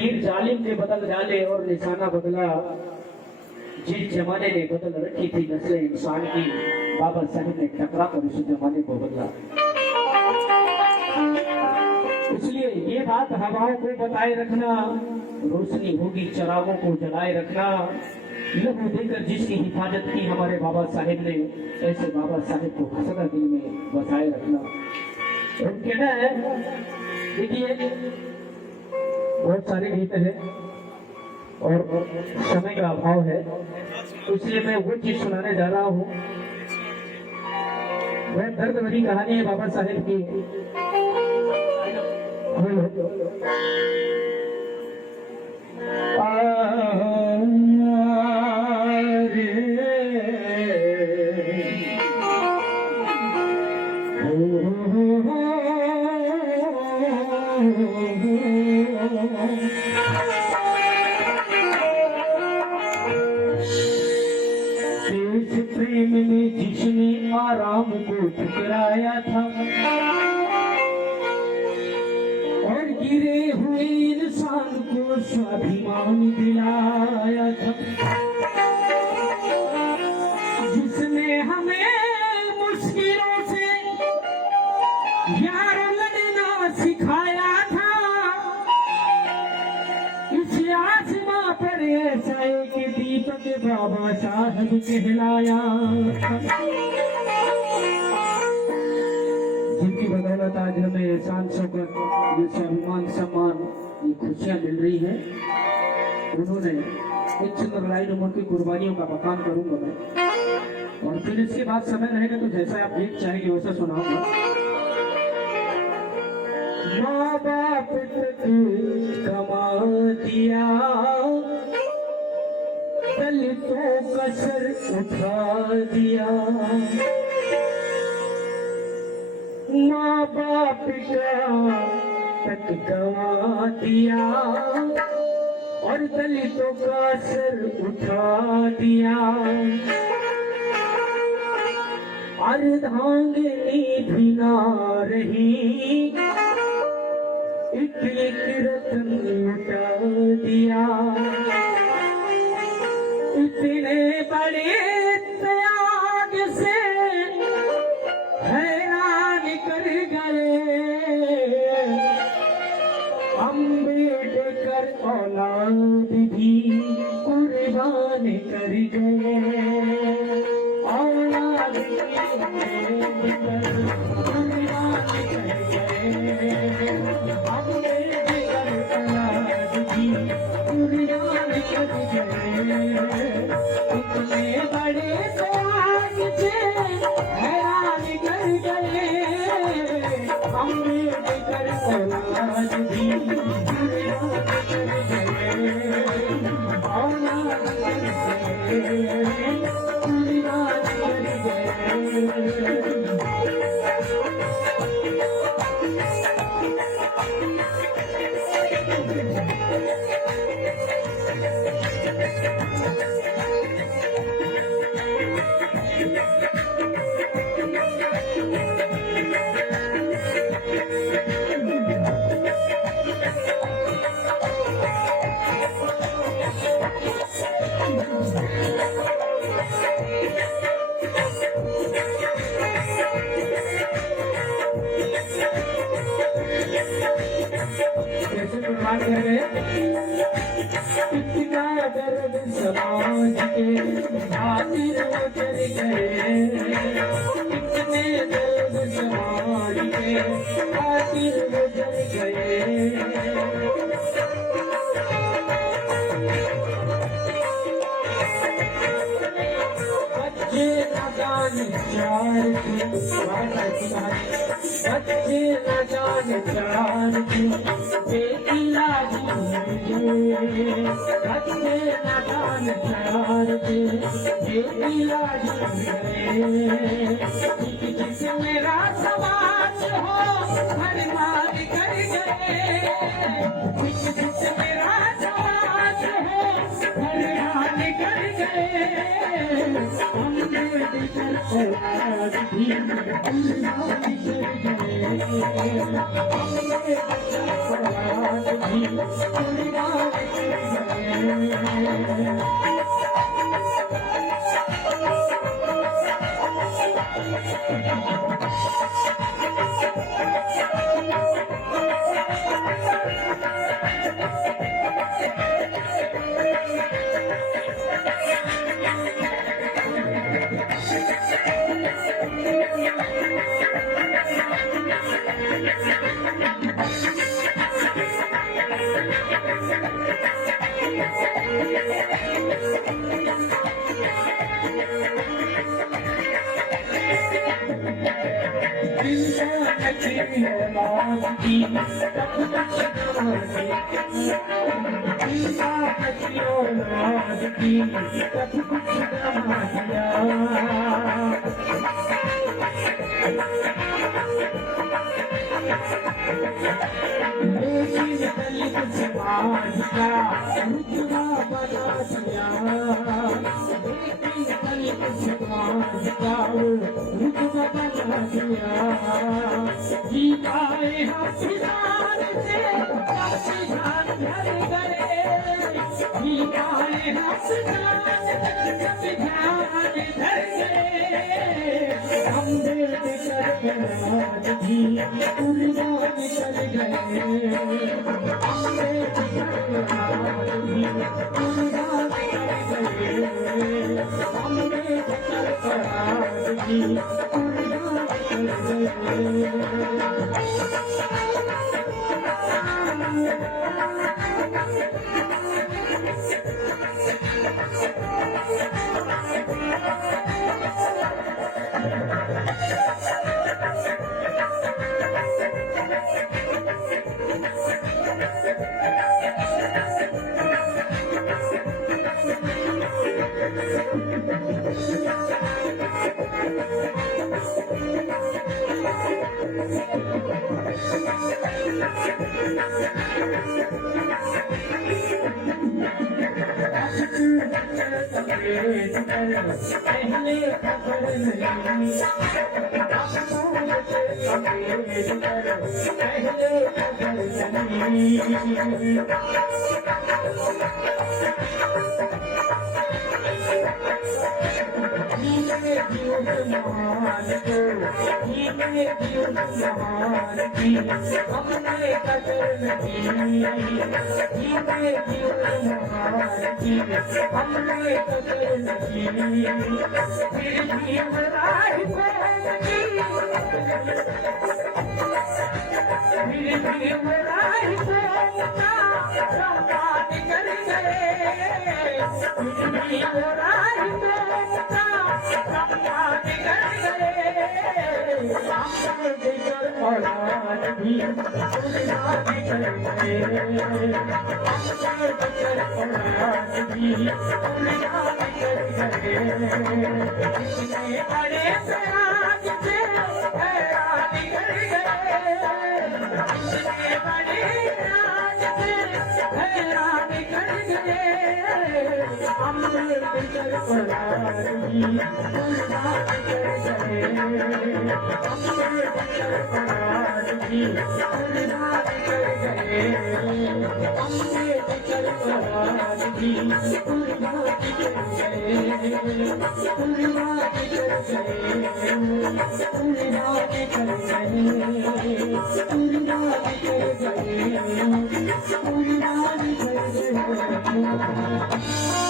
तीर जालिम ने बदल डाले और निशाना बदला। जिस जमाने ने बदल रखी थी नस्ल इंसान की, बाबा साहब ने टकरा कर उस जमाने को बदला। इसलिए ये बात हवाओं को बताए रखना, रोशनी होगी चरागों को जलाए रखना। लहू देकर जिसकी हिफाजत की हमारे बाबा साहेब ने, ऐसे बाबा साहेब को हसना दिल में बसाए रखना। उनके ना देखिए बहुत सारे गीत हैं और समय का अभाव है, तो इसलिए मैं वो चीज सुनाने जा रहा हूँ। वह दर्द भरी कहानी है बाबा साहेब की। प्रेम में जिसने आराम को ठुकराया था और गिरे हुए इंसान को स्वाभिमान दिलाया था, जिसने हमें मुश्किलों से यार लड़ना सिखाया था, इस आसमां पर ऐसा एक दीपक बाबा साहब कहलाया, जिनकी बदौलत आज हमें एहसान शौकत, ये स्वाभिमान, सम्मान, ये खुशियां मिल रही है। उन्होंने एक सुंदर लाइन उम्र की कुर्बानियों का बखान करूंगा मैं, और फिर इसके बाद समय रहेगा तो जैसा आप गीत चाहेंगे वैसा सुनाऊंगा। माँ बाप तक कमा दिया, दलितों का सर उठा दिया, माँ बाप का तक गवा दिया और दलितों का सर उठा दिया। अर्धांगिनी भी ना रही, एक एक रतन लुटा दिया। इतने बड़े त्याग से हैरान कर गए, अम्बेडकर औलाद भी कुर्बान कर गए, औलाद भी कुर्बान कर गए, अम्बेडकर औलाद भी कुर्बान कर गए। इतने बड़े त्याग से हैरान कर गए, अम्बेडकर औलाद भी कुर्बान कर गए, औलाद कर गए, कुर्बान कर गए। इतना दर्द समाज के खातिर उतर गए, इतने दर्द समाज के खातिर उतर गए। बच्चे नादान चार थे, बच्चे नादान चार थे, बेइलाज हुए, बच्चे नादान चार थे, बेइलाज हुए। जिसमें रात समाज हो बर्बाद कर गए, जिसमें रात समाज हो बर्बाद कर गए, अम्बेडकर औलाद भी कुर्बान कर गए, अम्बेडकर औलाद जी पूर्णिमा Thank you.